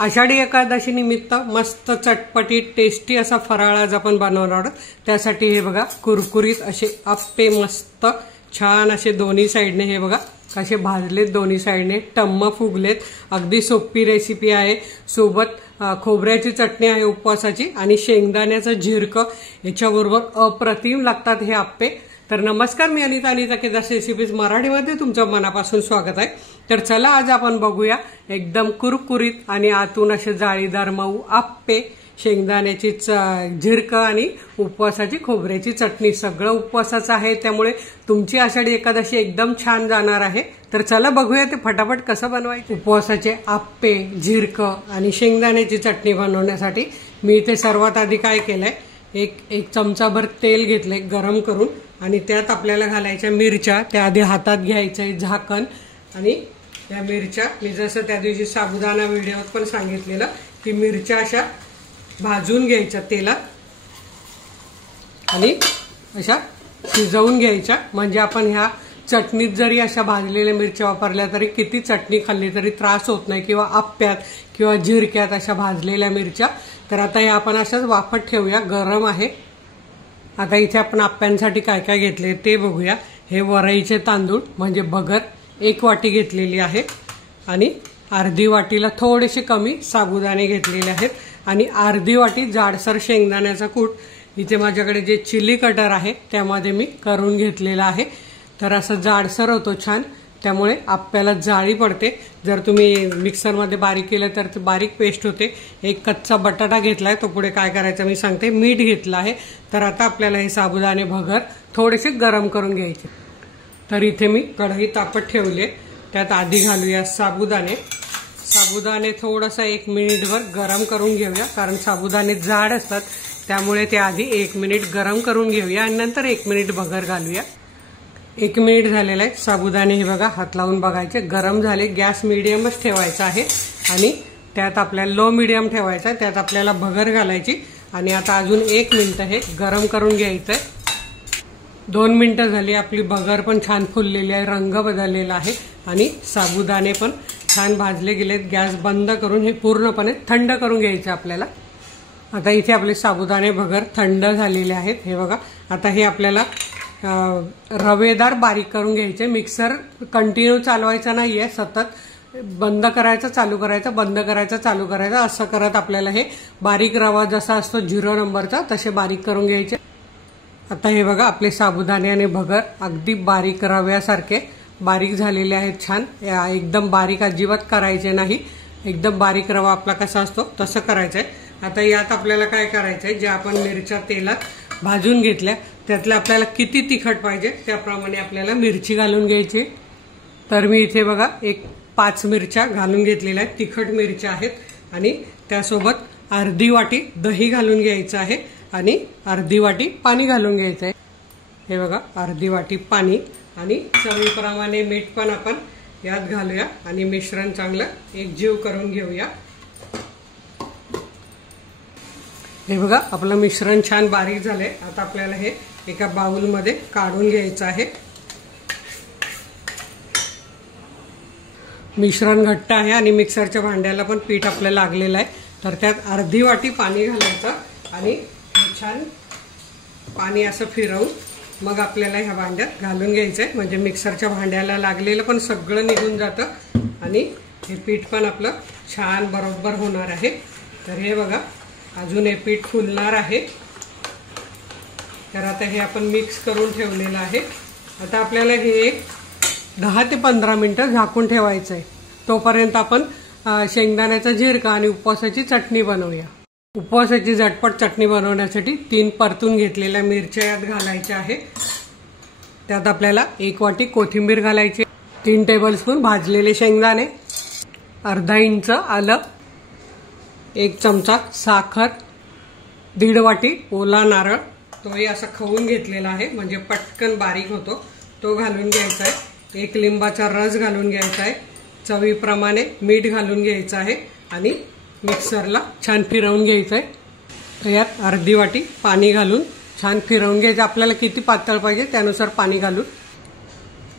आषाढी एकादशी निमित्त मस्त चटपटीत टेस्टी असा फराळ आज आपण बनवणार आहोत। त्यासाठी हे बघा कुरकुरीत असे आप्पे मस्त छान असे दोन्ही साइडने हे बघा कसे भाजलेत, दोन्ही साइडने टम्म फुगलेत। अगदी सोपी रेसिपी आहे। सोबत खोबऱ्याची चटणी आहे उपवासाची आणि शेंगदाण्याचं झिरकं याच्याबरोबर अप्रतिम लागतात हे आप्पे। तर नमस्कार, मी अनिता केदार रेसिपीज मराठीमध्ये तुमचं मनापासून स्वागत आहे। तर चला आज आपण बघूया एकदम कुरकुरीत आणि आतून असे जाळीदार मऊ आप्पे, शेंगदाण्याची झिरकं आणि उपवासाची खोबऱ्याची चटणी। सगळं उपवासाचं आहे, त्यामुळे तुमची आषाढी एकादशी एकदम छान जाणार आहे। तर चला बघूया ते फटाफट कसं बनवायचं। उपवासाचे आप्पे, झिरकं आणि शेंगदाण्याची चटणी बनवण्यासाठी मी इथे सर्वात आधी काय केलंय, एक चमचाभर तेल घेतलंय गरम करून आणि त्यात आपल्याला घालायच्या मिरच्या। त्या आधी हातात घ्यायचंय झाकण आणि या मिरच्या मी जसं त्या दिवशी साबुदाणा व्हिडिओत पण सांगितलेलं की मिरच्या अशा भाजून घ्यायच्या तेलात आणि अशा शिजवून घ्यायच्या। म्हणजे आपण ह्या चटणीत जरी अशा भाजलेल्या मिरच्या वापरल्या तरी किती चटणी खाल्ली तरी त्रास होत नाही, किंवा आप्प्यात किंवा झिरक्यात अशा भाजलेल्या मिरच्या। तर आता हे आपण अशाच वाफत ठेवूया, गरम आहे। आता इथे आपण आप्प्यांसाठी काय काय घेतले ते बघूया। हे वरईचे तांदूळ म्हणजे भगर 1 वाटी घेतलेली आहे आणि अर्धी वाटीला थोडेसे कमी साबुदाणे घेतलेले आहेत आणि अर्धी वाटी जाडसर शेंगदाण्याचा कूट इथे माझ्याकडे जे चिली कटर आहे त्यामध्ये मी करून घेतलेला आहे। तर असं जाडसर होतो छान, त्यामुळे आप्प्याला जाळी पडते। जर तुम्ही मिक्सरमध्ये बारीक केलं तर बारीक पेस्ट होते। एक कच्चा बटाटा घेतलाय, तो पुढे काय करायचं मी सांगते। मीठ घेतलं आहे। तर आता आपल्याला हे साबुदाणे भगर थोडेसे गरम करून घ्यायचे। तर इथे मी कढई तापत ठेवले, त्यात आधी घालूया साबुदाणे। साबुदाणे थोडासा 1 मिनिटभर गरम करून घेऊया, कारण साबुदाणे जाड असतात त्यामुळे ते आधी 1 मिनिट गरम करून घेऊया आणि नंतर 1 मिनिट भगर घालूया। 1 मिनिट झालेला आहे। साबुदाणे हे बघा हात लावून बघायचे, गरम झाले। गॅस मिडियमच ठेवायचा आहे आणि त्यात आपल्याला लो मिडियम ठेवायचा आहे। त्यात आपल्याला भगर घालायची आणि आता अजून 1 मिनिट हे गरम करून घ्यायचं आहे। 2 मिनिटं झाली, आपली भगर पण छान फुललेली आहे, रंग बदललेला आहे आणि साबुदाणे पण छान भाजले गेलेत। गॅस बंद करून हे पूर्णपणे थंड करून घ्यायचं आपल्याला। आता इथे आपले साबुदाणे भगर थंड झालेले आहेत। हे बघा आता हे आपल्याला रवेदार बारीक करून घ्यायचे। मिक्सर कंटिन्यू चालवायचा नाहीये, सतत बंद करायचं चालू करायचं, बंद करायचं चालू करायचं, असं करत आपल्याला हे बारीक रवा जसा असतो 0 नंबरचा तसे बारीक करून घ्यायचे। आता हे बघा आपले साबुदाणे आणि भगर अगदी बारीक रव्यासारखे बारीक झालेले आहेत छान। एकदम बारीक अजिबात करायचे नाही, एकदम बारीक रवा आपला कसा असतो तसं करायचंय। आता यात आपल्याला काय करायचंय, जे आपण मिरच्या तेलात भाजून घेतल्या त्यातल्या आपल्याला किती तिखट पाहिजे त्याप्रमाणे आपल्याला मिरची घालून घ्यायची। तर मी इथे बघा 5 मिरच्या घालून घेतलेल्या आहेत, तिखट मिरच्या आहेत आणि त्यासोबत अर्धी वाटी दही घालून घ्यायचं आहे आणि अर्धी वाटी पाणी घालून घ्यायचं आहे। हे बघा अर्धी वाटी पाणी आणि चवीप्रमाणे मीठ पण आपण यात घालूया आणि मिश्रण चांगलं एकजीव करून घेऊया। हे बघा आपलं मिश्रण छान बारीक झालंय। आता आपल्याला हे एका बाउलमध्ये काढून घ्यायचं आहे। मिश्रण घट्ट आहे आणि मिक्सरच्या भांड्याला पण पीठ आपल्याला लागलेलं आहे। तर त्यात अर्धी वाटी पाणी घालायचं आणि छान पाणी असं फिरवून मग आपल्याला ह्या भांड्यात घालून घ्यायचंय, म्हणजे मिक्सरच्या भांड्याला लागलेलं पण सगळं निघून जातं आणि हे पीठ पण आपलं छान बरोबर होणार आहे। तर हे बघा अजून हे पीठ फुलणार आहे। तर आता हे आपण मिक्स करून ठेवलेलं आहे। आता आपल्याला हे 10 ते 15 मिनिटं झाकून ठेवायचं आहे। तोपर्यंत आपण शेंगदाण्याचा झिरका आणि उपवासाची चटणी बनवूया। उपवासाची झटपट चटणी बनवण्यासाठी 3 परतून घेतलेल्या मिरच्या यात घालायच्या आहे। त्यात आपल्याला 1 वाटी कोथिंबीर घालायची, 3 टेबलस्पून भाजलेले शेंगदाणे, अर्धा इंच आलं, 1 चमचा साखर, 1.5 वाटी ओला नारळ, तोही असा खवून घेतलेला आहे म्हणजे पटकन बारीक होतो, तो घालून घ्यायचा आहे। 1 लिंबाचा रस घालून घ्यायचा आहे, चवीप्रमाणे मीठ घालून घ्यायचं आहे आणि मिक्सरला छान फिरवून घ्यायचं आहे। तर यात अर्धी वाटी पाणी घालून छान फिरवून घ्यायचं। आपल्याला किती पातळ पाहिजे त्यानुसार पाणी घालून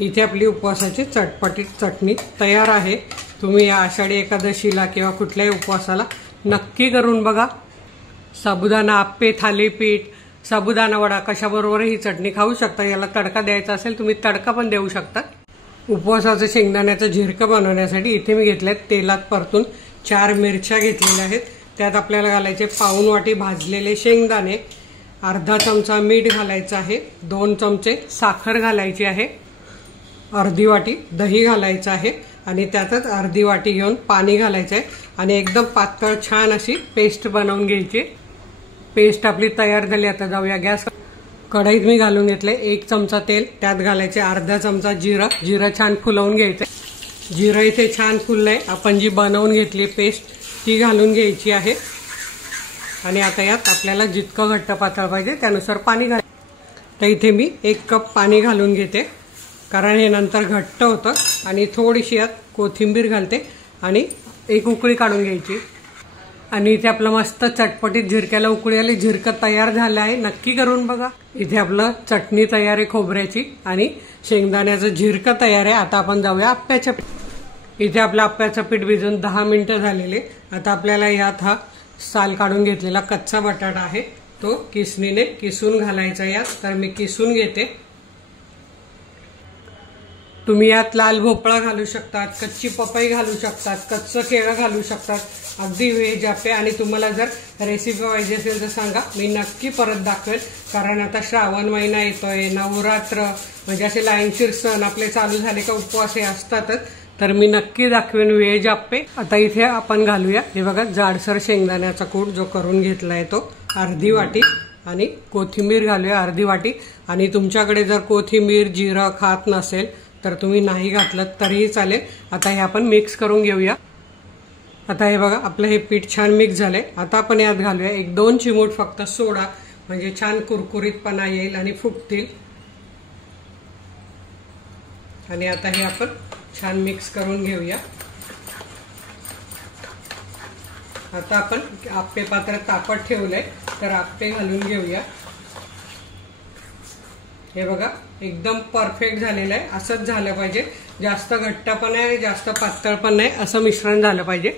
इथे आपली उपवासाची चटपटीत चटणी तयार आहे। तुम्ही या आषाढी एकादशीला किंवा कुठल्याही उपवासाला नक्की करून बघा। साबुदाणा आप्पे, थालीपीठ, साबुदाणा वडा कशाबरोबर ही चटणी खाऊ शकता। याला तडका द्यायचा असेल तुम्ही तडका पण देऊ शकता। उपवासाचं शेंगदाण्याचं झिरकं बनवण्यासाठी इथे मी घेतलेत तेलात परतून 4 मिरच्या घेतलेल्या आहेत। त्यात आपल्याला घालायचे पाऊण वाटी भाजलेले शेंगदाणे, अर्धा चमचा मीठ घालायचं आहे, 2 चमचे साखर घालायची आहे, अर्धी वाटी दही घालायचं आहे आणि त्यातच अर्धी वाटी घेऊन पाणी घालायचं आहे आणि एकदम पातळ छान अशी पेस्ट बनवून घ्यायची। पेस्ट आपली तयार झाली। आता जाऊया गॅस। कढईत मी घालून घेतले 1 चमचा तेल, त्यात घालायचे अर्धा चमचा जिरं। जिरं छान फुलवून घ्यायचं। जिरं इथे छान फुललंय। आपण जी बनवून घेतली पेस्ट ती घालून घ्यायची आहे आणि आता यात आपल्याला जितकं घट्ट पातळ पाहिजे त्यानुसार पाणी घालायचं। तर इथे मी 1 कप पाणी घालून घेते कारण हे नंतर घट्ट होतं आणि थोडीशी यात कोथिंबीर घालते आणि 1 उकळी काढून घ्यायची। आणि इथे आपलं मस्त चटपटीत झिरक्याला उकळी आली। झिरकं तयार झालं आहे, नक्की करून बघा। इथे आपलं चटणी तयार आहे खोबऱ्याची आणि शेंगदाण्याचं झिरकं तयार आहे। आता आपण जाऊया आप्याच्या पीठ। इथे आपलं आप्याचं पीठ भिजून 10 मिनिटं झालेले। आता आपल्याला यात हा साल काढून घेतलेला कच्चा बटाटा आहे तो किसणीने किसून घालायचा यात। तर मी किसून घेते। तुम्ही यात लाल भोपळा घालू शकतात, कच्ची पपई घालू शकतात, कच्चं केळं घालू शकतात, अगदी व्हेज आप्पे। आणि तुम्हाला जर रेसिपी पाहिजे असेल तर सांगा, मी नक्की परत दाखवेल। कारण आता श्रावण महिना येतोय, नवरात्र म्हणजे असे लाईनशीर सण आपले चालू झाले का उपवास हे असतातच, तर मी नक्की दाखवेन व्हेज आप्पे। आता इथे आपण घालूया हे बघा जाडसर शेंगदाण्याचा कूट जो करून घेतलाय तो अर्धी वाटी आणि कोथिंबीर घालूया अर्धी वाटी। आणि तुमच्याकडे जर कोथिंबीर जिरं खात नसेल तर तुम्ही नाही घातलं तरीही चालेल। आता हे आपण मिक्स करून घेऊया। आता हे बघा आपलं हे पीठ छान मिक्स झालंय। आता आपण यात घालूया 1-2 चिमूट फक्त सोडा, म्हणजे छान कुरकुरीतपणा येईल आणि फुगतील। आणि आता हे आपण छान मिक्स करून घेऊया। आता आपण आप्पे पात्र तापत ठेवलंय तर आप्पे घालून घेऊया। हे बघा एकदम परफेक्ट झालेलं आहे। असंच झालं पाहिजे, जास्त घट्ट पण नाही जास्त पातळ पण नाही, असं मिश्रण झालं पाहिजे।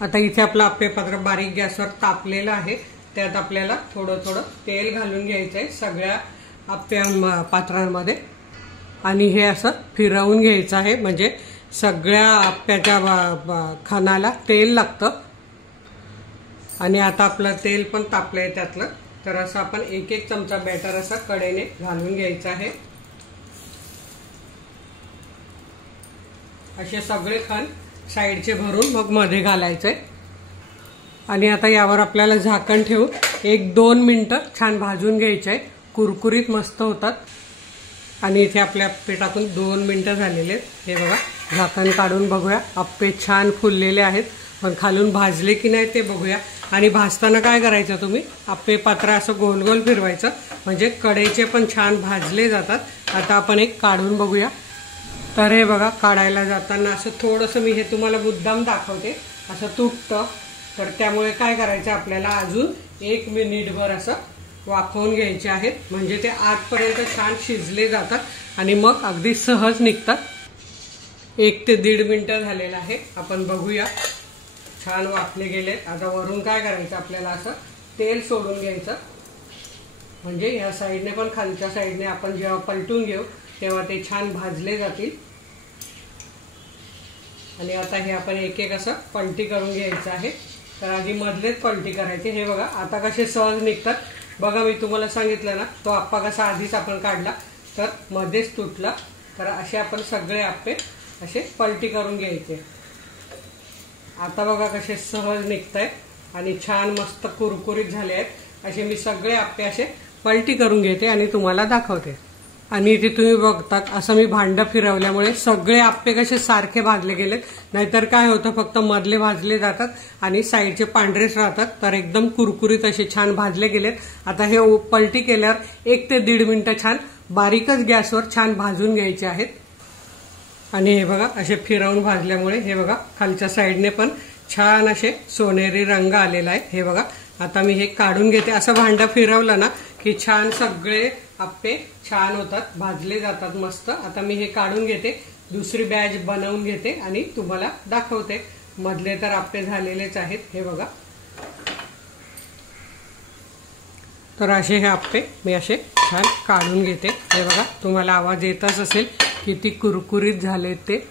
आता इथे आपलं आप्पे पात्र बारीक गॅसवर तापलेलं आहे। त्यात आपल्याला थोडं थोडं तेल घालून घ्यायचं आहे सगळ्या आप्या पात्रांमध्ये आणि हे असं फिरवून घ्यायचं आहे, म्हणजे सगळ्या आप्याच्या खानाला तेल लागतं। आणि आता आपलं तेल पण तापलंय त्यातलं, तर असं आपण 1-1 चमचा बॅटर असं कडेने घालून घ्यायचं आहे। असे सगळे खण साईडचे भरून मग मध्ये घालायचंय। आणि आता यावर आपल्याला झाकण ठेवून 1-2 मिनिटं छान भाजून घ्यायचंय, कुरकुरीत मस्त होतात। आणि इथे आपल्या आप्पे टाकून 2 मिनिटं झालेले आहेत। हे बघा झाकण काढून बघूया, आप्पे छान फुललेले आहेत, पण खालून भाजले की नाही ते बघूया। आणि भाजताना काय करायचं, तुम्ही आप्पे पात्र असं गोल गोल फिरवायचं, म्हणजे कढईचे पण छान भाजले जातात। आता आपण एक काढून बघूया। तर हे बघा काढायला जाताना असं थोडंसं मी हे तुम्हाला मुद्दाम दाखवते, असं तुटतं। तर त्यामुळे काय करायचं आपल्याला अजून 1 मिनिटभर असं वाफवून घ्यायचे आहेत, म्हणजे ते आतपर्यंत छान शिजले जातात आणि मग अगदी सहज निघतात। 1 ते 1.5 मिनिटं झालेलं आहे। आपण बघूया छान वाफले गेले। आता वरून काय करायचं आपल्याला असं तेल सोडून घ्यायचं, म्हणजे या साईडने पण खालच्या साईडने आपण जेव्हा पलटून घेऊ तेव्हा ते छान भाजले जातील। आणि आता हे आपण 1-1 असं पलटी करून घ्यायचं आहे। तर आधी मधलेच पलटी करायची। हे बघा आता कसे सहज निघतात बघा। मी तुम्हाला सांगितलं ना तो आप्पा कसा आधीच आपण काढला तर मध्येच तुटला। तर असे आपण सगळे आप्पे असे पलटी करून घ्यायचे। आता बघा कसे सहज निघतायत आणि छान मस्त कुरकुरीत झाले आहेत। असे मी सगळे आप्पे असे पलटी करून घेते आणि तुम्हाला दाखवते। आणि इथे तुम्ही बघतात असं मी भांडं फिरवल्यामुळे सगळे आप्पे कसे सारखे भाजले गेलेत, नाहीतर काय होतं फक्त मधले भाजले जातात आणि साईडचे पांढरेच राहतात। तर एकदम कुरकुरीत असे छान भाजले गेलेत। आता हे पलटी केल्यावर 1 ते 1.5 मिनिटं छान बारीकच गॅसवर छान भाजून घ्यायचे आहेत। आणि हे बघा असे फिरवून भाजल्यामुळे हे बघा खालच्या साईडने पण छान असे सोनेरी रंग आलेला आहे। हे बघा आता मी हे काढून घेते। असं भांडं फिरवलं ना की छान सगळे आप्पे छान होतात, भाजले जातात मस्त। आता मी हे काढून घेते दुसरी बॅच बनवून घेते आणि तुम्हाला दाखवते। मधले तर आप्पे झालेलेच आहेत, हे बघा। तर असे हे आप्पे मी असे छान काढून घेते, हे बघा। तुम्हाला आवाज येतच असेल किती कुरकुरीत झालेत ते।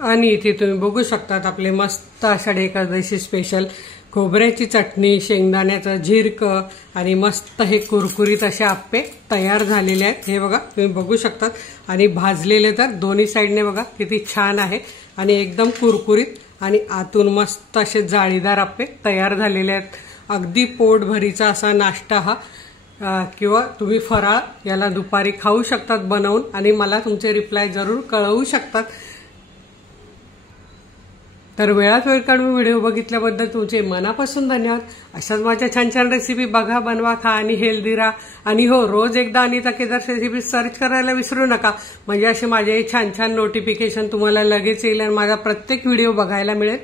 आणि इथे तुम्ही बघू शकतात आपले मस्त आषाढी एकादशी स्पेशल खोबऱ्याची चटणी, शेंगदाण्याचं झिरकं आणि मस्त हे कुरकुरीत असे आप्पे तयार झालेले आहेत, हे बघा। तुम्ही बघू शकतात आणि भाजलेले तर दोन्ही साईडने बघा किती छान आहे आणि एकदम कुरकुरीत आणि आतून मस्त असे जाळीदार आप्पे तयार झालेले आहेत। अगदी पोटभरीचा असा नाश्ता हा किंवा तुम्ही फराळ याला दुपारी खाऊ शकतात बनवून आणि मला तुमचे रिप्लाय जरूर कळवू शकतात। तर वेळात वेळ काढून व्हिडिओ बघितल्याबद्दल तुमचे मनापासून धन्यवाद। अशाच माझ्या छान छान रेसिपी बघा, बनवा, खा आणि हेल्दी राहा। आणि हो, रोज एकदा अनिता केदार रेसिपी सर्च करायला विसरू नका, म्हणजे असे माझे छान छान नोटिफिकेशन तुम्हाला लगेच येईल आणि माझा प्रत्येक व्हिडिओ बघायला मिळेल।